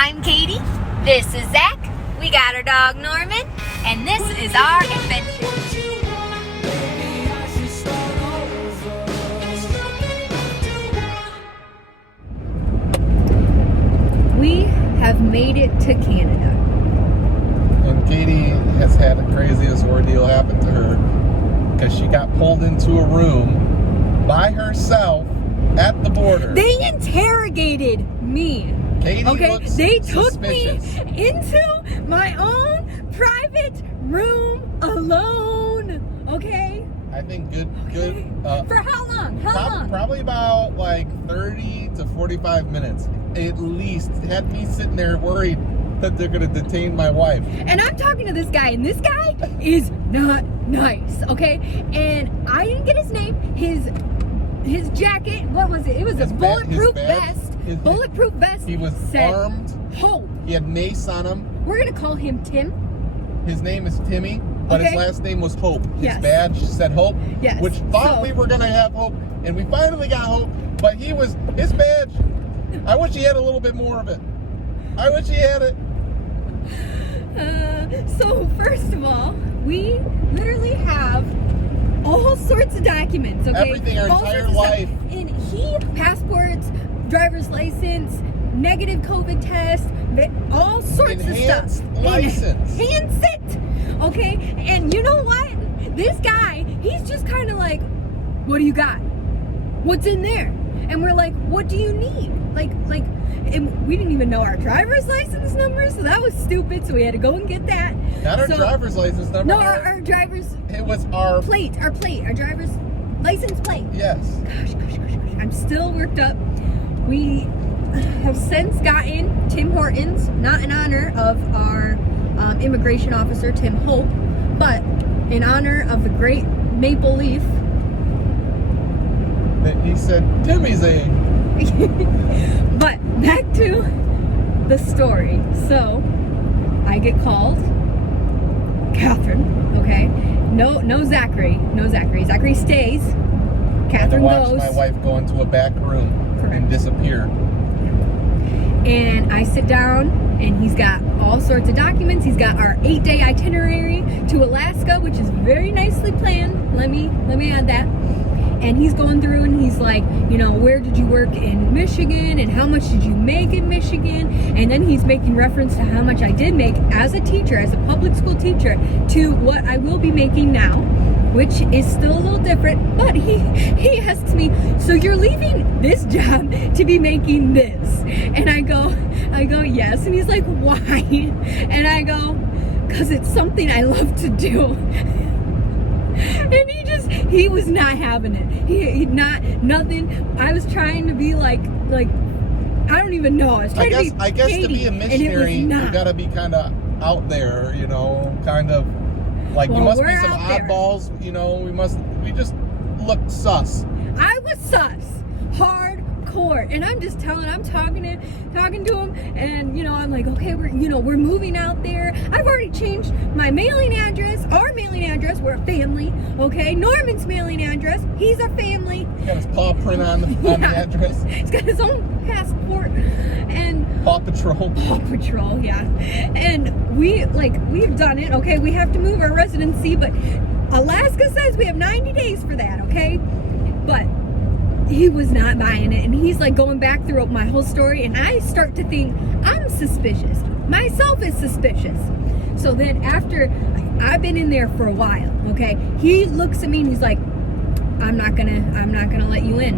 I'm Katie. This is Zach. We got our dog Norman, and this is our adventure. We have made it to Canada. And Katie has had the craziest ordeal happen to her because she got pulled into a room by herself at the border. They interrogated me. Katie looks they took suspicious. me into my own private room alone. Okay? I think good. For how long? How long? Probably about like 30 to 45 minutes. At least had me sitting there worried that they're going to detain my wife. And I'm talking to this guy, and this guy is not nice, okay? And I didn't get his name. His jacket, what was it? It was a bulletproof vest. Bulletproof vest. He was armed. Hope. He had mace on him. We're going to call him Tim. His name is Timmy, but his last name was Hope. His badge said Hope, which thought we were going to have Hope, and we finally got Hope, but his badge, I wish he had a little bit more of it. I wish he had it. So first of all, we literally have all sorts of documents, okay? Everything, our entire life. And passports, driver's license, negative COVID test, all sorts of stuff. License. Enhanced, okay? And you know what? This guy, he's just kind of like, what do you got? What's in there? And we're like, what do you need? And we didn't even know our driver's license number, so that was stupid, so we had to go and get that. Not our driver's license number. No, our driver's... It was our driver's license plate. Yes. Gosh. I'm still worked up. We have since gotten Tim Hortons, not in honor of our immigration officer, Tim Hope, but in honor of the great Maple Leaf. He said, Timmy's a... But back to the story. So I get called. Catherine, okay? No Zachary. Zachary stays. Catherine goes. My wife go into a back room and disappear. And I sit down, and he's got all sorts of documents. He's got our 8-day itinerary to Alaska, which is very nicely planned. Let me add that. And he's going through, and he's like, where did you work in Michigan, and how much did you make in Michigan? And then he's making reference to how much I did make as a teacher, as a public school teacher, to what I will be making now, which is still a little different. But he asks me, so you're leaving this job to be making this? And I go, yes. And he's like, why? And I go, because it's something I love to do. And he was not having it. Nothing. I was trying to be like, I don't even know. I guess to be a missionary, you gotta be kind of out there, kind of like, you must be some oddballs, we just looked sus. I was sus. Hardcore. And I'm talking to him, and I'm like, okay, we're moving out there. I've already changed my mailing address, our mailing address. We're a family, okay? Norman's mailing address, he's a family. He's got his paw print on the address. He's got his own passport. And Paw Patrol, yeah. And we've done it, okay? We have to move our residency, but Alaska says we have 90 days for that, okay? But he was not buying it, and he's like going back through my whole story, and I start to think I'm suspicious. Myself is suspicious. So then after I've been in there for a while, okay, he looks at me and he's like, I'm not gonna let you in.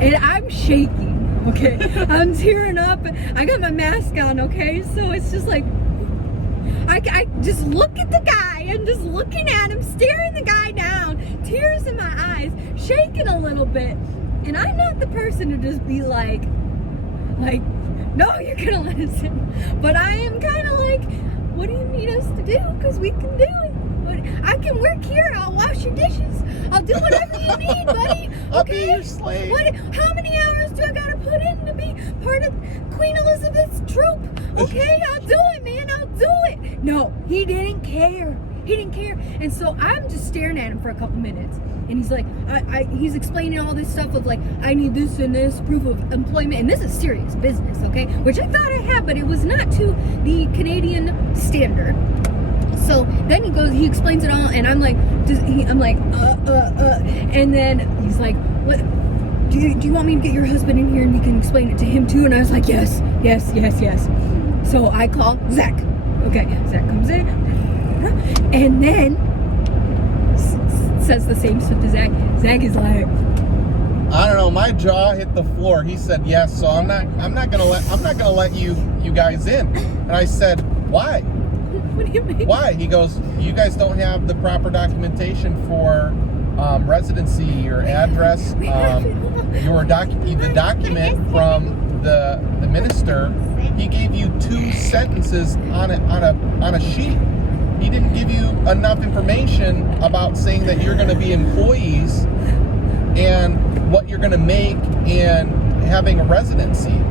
And I'm shaking, okay? I'm tearing up, and I got my mask on, okay? So it's just like, I just look at the guy, and just looking at him, staring the guy down, tears in my eyes, shaking a little bit. And I'm not the person to just be like, no, you're gonna let us in. But I am kind of like, what do you need us to do? Because we can do it. I can work here. I'll wash your dishes. I'll do whatever you need, buddy. I'll be your slave. How many hours do I gotta put in to be part of Queen Elizabeth's troop? Okay, I'll do it, man. I'll do it. No, he didn't care. And so I'm just staring at him for a couple minutes. And he's like, he's explaining all this stuff of like, I need this and this proof of employment, and this is serious business, okay? Which I thought I had, but it was not to the Canadian standard. So then he explains it all, and I'm like, and then he's like, what? Do you want me to get your husband in here and we can explain it to him too? And I was like, yes. So I call Zach. Okay, Zach comes in, and then says the same stuff to Zach. Zach is like, I don't know, my jaw hit the floor. He said yes, so I'm not gonna let you guys in. And I said, why? What do you mean? Why? He goes, you guys don't have the proper documentation for residency, your address, the document from the minister. He gave you 2 sentences on a sheet. He didn't give you enough information about saying that you're going to be employees and what you're going to make and having a residency.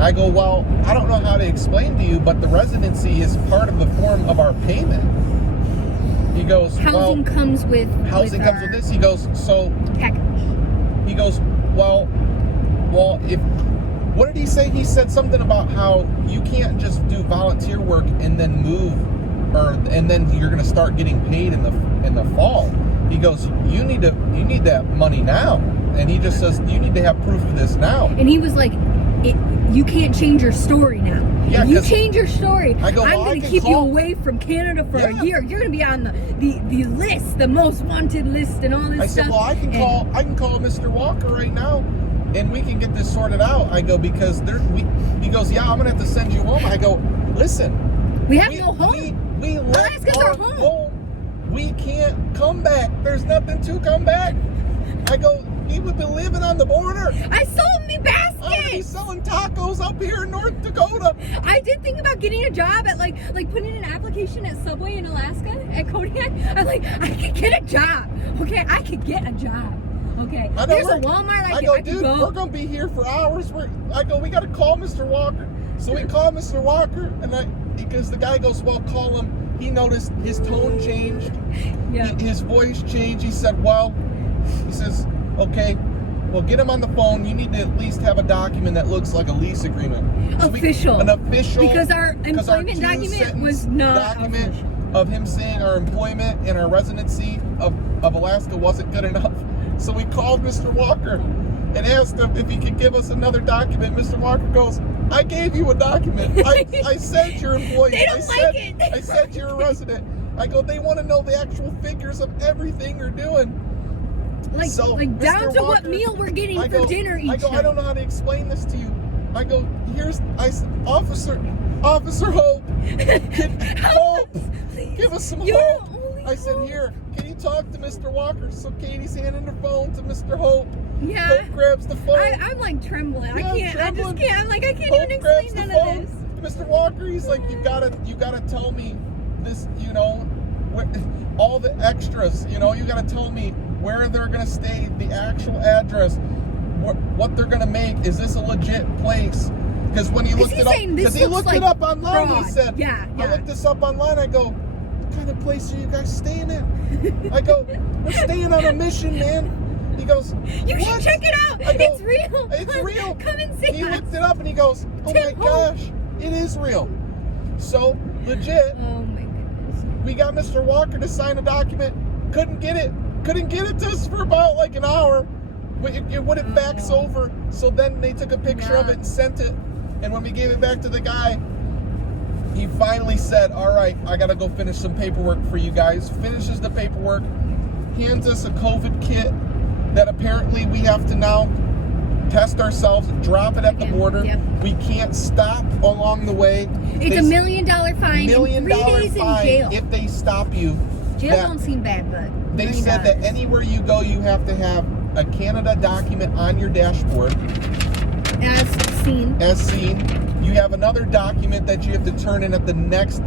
I go, well, I don't know how to explain to you, but the residency is part of the form of our payment. He goes, housing comes with this. He goes, so package. He goes, well, if, what did he say? He said something about how you can't just do volunteer work and then move, and then you're going to start getting paid in the fall. He goes, you need that money now. And he just says, you need to have proof of this now. And he was like, you can't change your story now. Yeah, if you change your story, I'm going to keep you away from Canada for a year. You're going to be on the list, the most wanted list, and all this stuff. I said, well, I can call Mr. Walker right now, and we can get this sorted out. I go, because he goes, yeah, I'm going to have to send you home. I go, listen, we have no home. We left our home. We can't come back. There's nothing to come back. I go, he would be living on the border. I sold me basket. I'm gonna be selling tacos up here in North Dakota. I did think about getting a job at like putting an application at Subway in Alaska at Kodiak. I'm like, I could get a job. Okay, I could get a job. Okay, there's a Walmart. I could go. We're gonna be here for hours. I go, we gotta call Mr. Walker. So we call Mr. Walker, and because the guy goes, well, call him. He noticed his tone changed. Yeah. His voice changed. He said, he says, okay, well, get him on the phone. You need to at least have a document that looks like a lease agreement. Official. An official. Because our employment document was not document official. Of him saying our employment and our residency of Alaska wasn't good enough. So we called Mr. Walker and asked him if he could give us another document. Mr. Walker goes, I gave you a document. I said you're employed. They don't like it. I said you're a resident. I go, they want to know the actual figures of everything you're doing. Like down to what meal we're getting for dinner each night. I don't know how to explain this to you. I go, Officer Hope, Hope, give us some hope. I said, here, can you talk to Mr. Walker? So Katie's handing her phone to Mr. Hope. Yeah. Hope grabs the phone. I'm like trembling. Yeah, I just can't. I'm like, I can't Hope even explain none of this. Mr. Walker, he's like, you gotta tell me this, all the extras, you gotta tell me where they're gonna stay, the actual address, what they're gonna make. Is this a legit place? Because when he looked it up, because he looked it up online, he said, yeah. I looked this up online. I go, what kind of place are you guys staying in? I go, we're staying on a mission, man. He goes, you should check it out. I go, it's real. It's real. Come and see He us. looked it up and he goes, oh my gosh, it is real. So legit. Oh my goodness. We got Mr. Walker to sign a document. Couldn't get it to us for about like an hour. It wouldn't fax over. So then they took a picture of it and sent it. And when we gave it back to the guy, he finally said, all right, I got to go finish some paperwork for you guys. Finishes the paperwork, hands us a COVID kit that apparently we have to now test ourselves, drop it at the border. Yep. We can't stop along the way. It's $1 million fine and 3 days in jail. If they stop you. Jail don't seem bad, but they said that anywhere you go, you have to have a Canada document on your dashboard. As seen. You have another document that you have to turn in at the next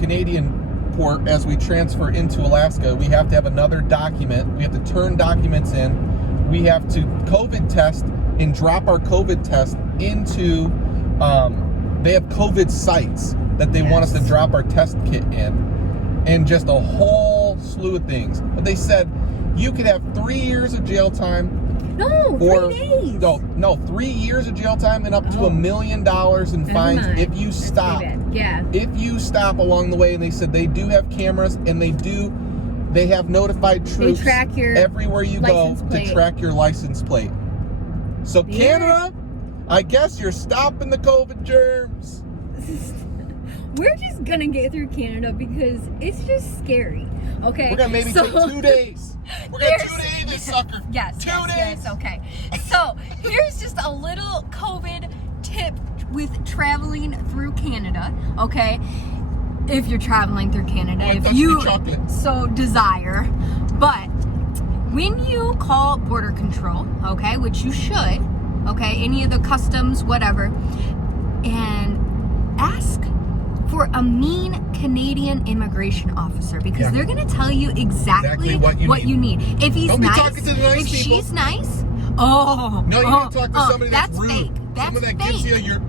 Canadian port as we transfer into Alaska. We have to have another document. We have to turn documents in. We have to COVID test and drop our COVID test into, they have COVID sites that they want us to drop our test kit in. And just a whole slew of things. But they said, you could have 3 years of jail time. No, 3 days. No, 3 years of jail time and up to $1 million in fines if you stop. Yeah. If you stop along the way, and they said they do have cameras, and they have notified troops everywhere you go to track your license plate. So Canada, I guess you're stopping the COVID germs. We're just gonna get through Canada because it's just scary. Okay. We're gonna maybe take 2 days. We're gonna 2 days this sucker. Yes. 2 days. Yes, okay. So here's just a little COVID tip with traveling through Canada. Okay. If you're traveling through Canada, if you so desire, but when you call border control, okay, which you should, okay, any of the customs, whatever, and ask for a mean Canadian immigration officer because they're going to tell you exactly what you need. If he's Don't nice, be talking to the nice if people. she's nice, no, you need to talk to somebody that's rude. Fake. That's someone that fake. gives you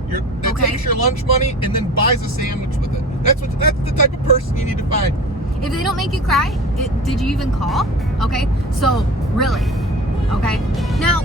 that takes your lunch money and then buys a sandwich with it. That's the type of person you need to find. If they don't make you cry, did you even call? Okay, so really, okay. Now